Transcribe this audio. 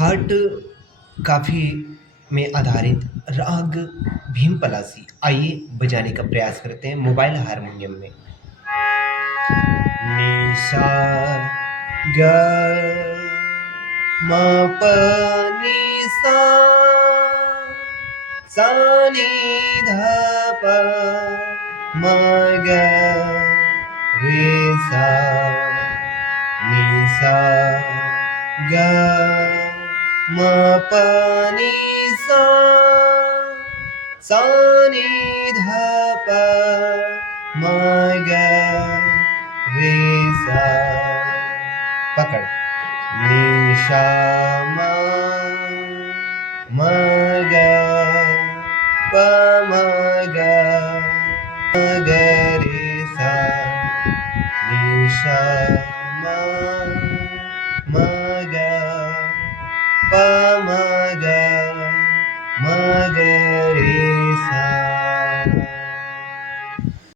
That काफ़ी में आधारित राग भीम पलासी आइए बजाने का प्रयास करते हैं मोबाइल हारमोनियम में। नि सा ग म प नि सा सा नि ध प म ग रे सा नि सा ग म प नि सा सा नि ध प म ग रे सा। पकड़ नि सा म ग प म ग ग रे सा नि सा म ग प म ग